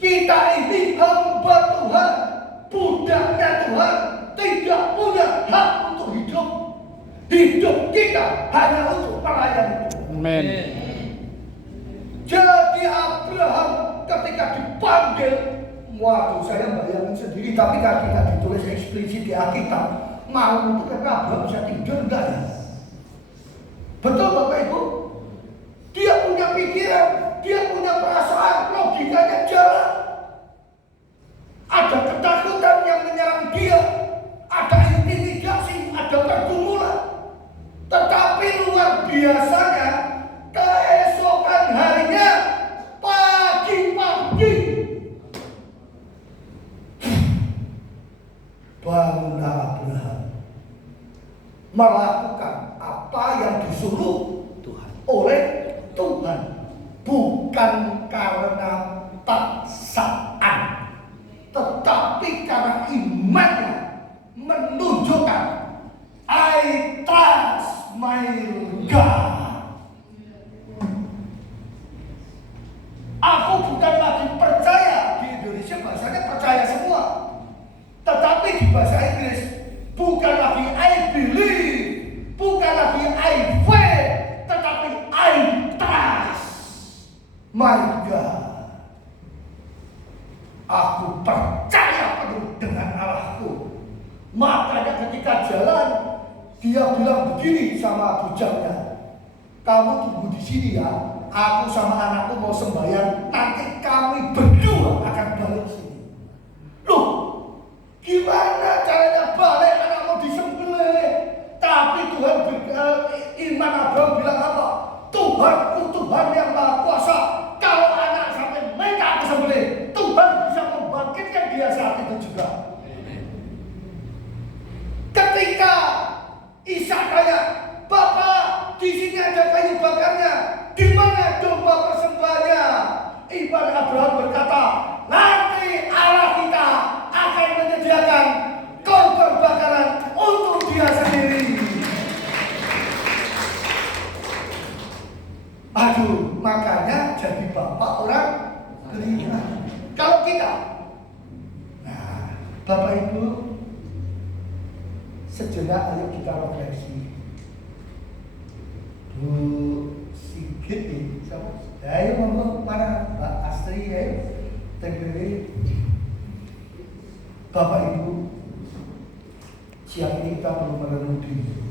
Kita ini hamba Tuhan, budaknya Tuhan, tidak punya hak untuk hidup. Hidup kita hanya untuk melayani Tuhan. Amin. Jadi Abraham ketika dipanggil, waduh saya bayangin sendiri, tapi kan tidak ditulis eksplisit di Alkitab. Mau itu karena Abraham bisa tidur enggak ya? Betul Bapak Ibu? Dia punya pikiran, dia punya perasaan, logikanya jalan. Ada ketakutan yang menyerang dia, ada intimidasi, ada pergumulan. Tetapi luar biasanya, keesokan harinya, pagi-pagi, bangunlah Abraham melakukan apa yang disuruh Tuhan oleh Tuhan, bukan karena paksaan, tetapi karena imannya menunjukkan I trust my God. Aku bukan lagi percaya, di Indonesia bahasanya percaya semua, tetapi di bahasa Inggris bukan lagi I believe, bukan lagi I faith, tetapi I trust my God. Aku percaya penuh dengan Allahku. Makanya ketika jalan, dia bilang begini sama bujangnya, kamu tunggu di sini ya, aku sama anakku mau sembahyang, nanti kami berdua akan balik sini. Loh, gimana caranya balik, anak mau disembelih? Tapi Tuhan, iman Abraham bilang apa? Tuhanku Tuhan yang Maha Kuasa. Kalau anak sampai mereka aku sembelih, Tuhan bisa membangkitkan dia saat itu juga. Ketika Ishak tanya, Bapak, di sini ada kayu bakarnya, di mana domba persembahannya? Iman Abraham berkata, nanti Allah kita akan menyediakan korban bakaran untuk dia sendiri. Aduh, makanya jadi bapak orang beriman. Kalau kita, nah, Bapak Ibu, sejenak ayo kita refleksi. Bu Sigit nih, siapa? Ayo ngomong mana Mbak Astri, ayo TPW. Bapak Ibu, siang ini kita perlu merenungi.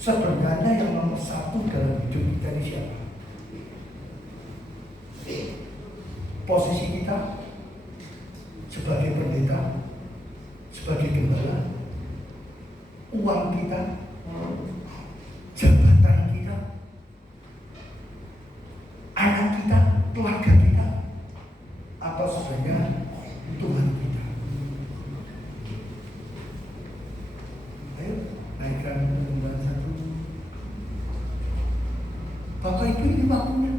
Sebenarnya yang nomor satu dalam hidup kita ini siapa? Posisi kita sebagai pendeta, sebagai gembala, uang kita, jabatan kita, Bapak Ibu ini waktunya.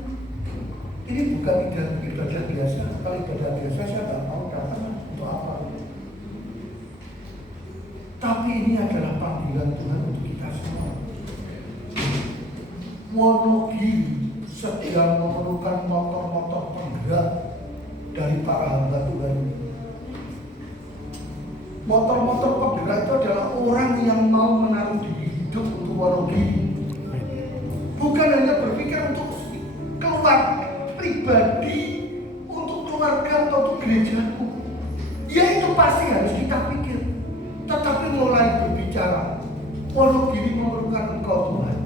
Ini bukan ibadah biasa. Kalau ibadah biasa saya nggak mau datang untuk apa. Tapi ini adalah panggilan Tuhan untuk kita semua. Wonogiri sedang memerlukan motor-motor penggerak dari para hamba Tuhan. Motor-motor penggerak itu adalah orang yang mau menaruh diri hidup untuk Wonogiri. Bukan hanya berpikir untuk keluar pribadi, untuk keluarga atau untuk gerejaku. Ya itu pasti harus kita pikir. Tetapi mulai berbicara, Wonogiri memerlukan Engkau Tuhan.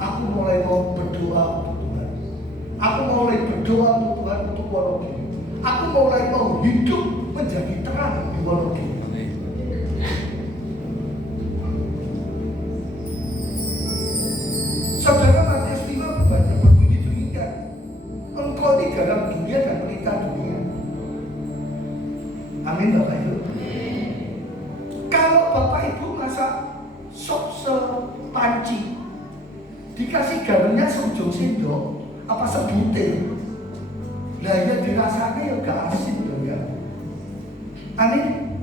Aku mulai mau berdoa untuk Tuhan. Aku mulai berdoa untuk Tuhan untuk Wonogiri. Aku mulai mau hidup menjadi terang di Wonogiri. Saudara, Matius 5 banyak berbunyi demikian. Engkau ini garam dunia dan pelita dunia. Amin Bapak Ibu. Kalau Bapak Ibu masak sop sepanci, dikasih garamnya seujung sendok apa sebutir, lah ya dirasanya ya gak asin loh ya. Amin.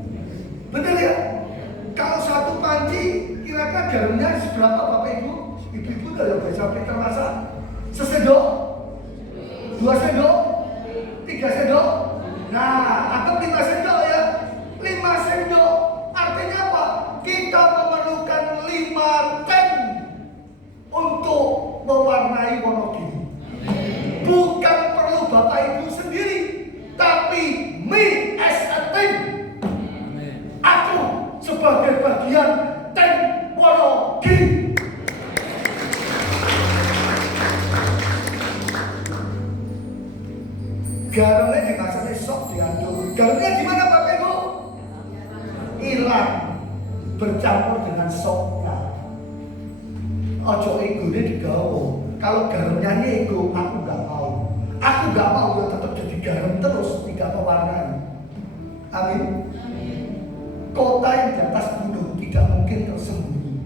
Betul ya? Kalau satu panci kira-kira garamnya seberapa Bapak Ibu? Ibu-ibu kalau bisa pintar masak sesendok, 2 sendok, 3 sendok, nah atau 5 sendok ya. 5 sendok artinya apa? Kita memerlukan 5 ten untuk mewarnai Wonogiri. Bukan perlu Bapak Ibu sendiri, tapi me as a team. Aku sebagai bagian tim Wonogiri. Garamnya dimasaknya sok diaduk. Garamnya gimana Bapak Ibu? Hilang, bercampur dengan soknya. Ojo egone digawa. Kalau garamnya ego, aku nggak mau. Aku nggak mau ya tetap jadi garam terus, tidak mewarnai. Amin. Kota yang di atas gunung tidak mungkin tersembunyi.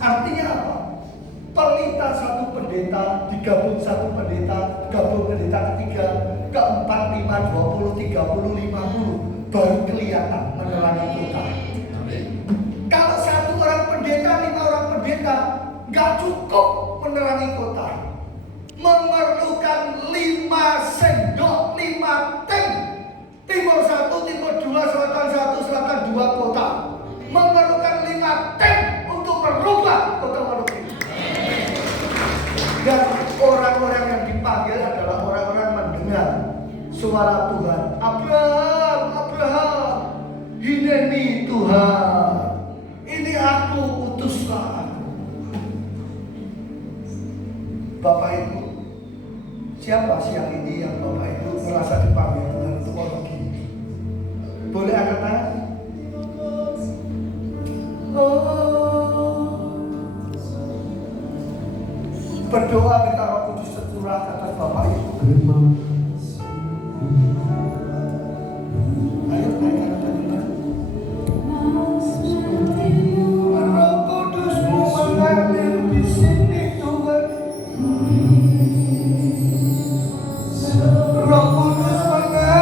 Artinya apa? Pelita satu pendeta, digabung satu pendeta, gabung pendeta ketiga, keempat, 5, 20, 30, 50, baru kelihatan menerangi kota. Kalau satu orang pendeta, 5 orang pendeta, gak cukup menerangi kota. Memerlukan 5 sendok, 5 ten. Timur 1, timur 2, selatan 1, selatan 2 kota. Memerlukan 5 ten untuk merubah kota Wonogiri. Dan orang-orang yang dipanggil adalah orang-orang mendengar suara Tuhan. Abraham, Abraham, ini Tuhan, ini aku, utuslah aku. Bapak Ibu, siapa siang ini yang Bapak Ibu merasa dipanggil Tuhan untuk Wonogiri? Boleh angkat tangan? Berdoa minta Roh Kudus tercurah atas Bapak Ibu. Ayo naikkan tangan. Roh Kudusmu mengalir di sini Tuhan. Roh Kudus mengalir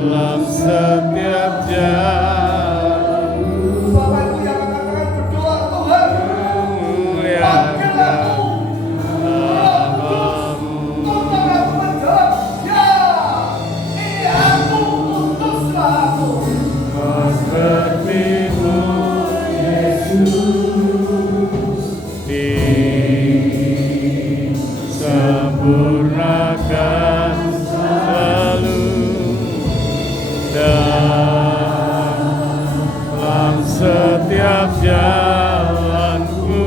dalam setiap jam. Sempurnakan selalu dalam setiap jalanku,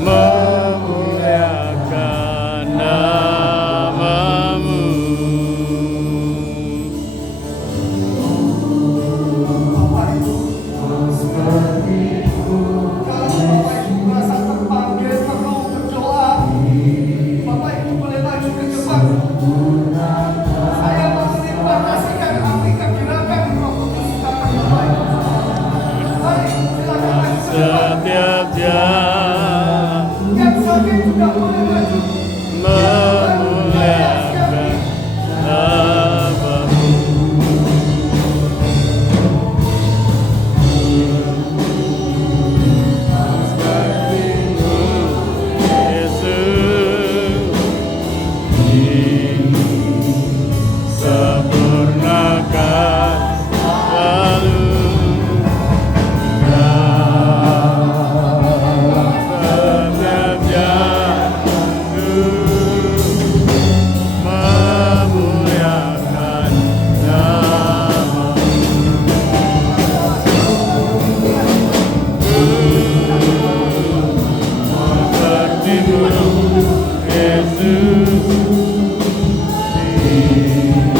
memuliakan nama-Mu. Saya mau terima kasihkan api kegerakan Roh Kudus kita Tuhan.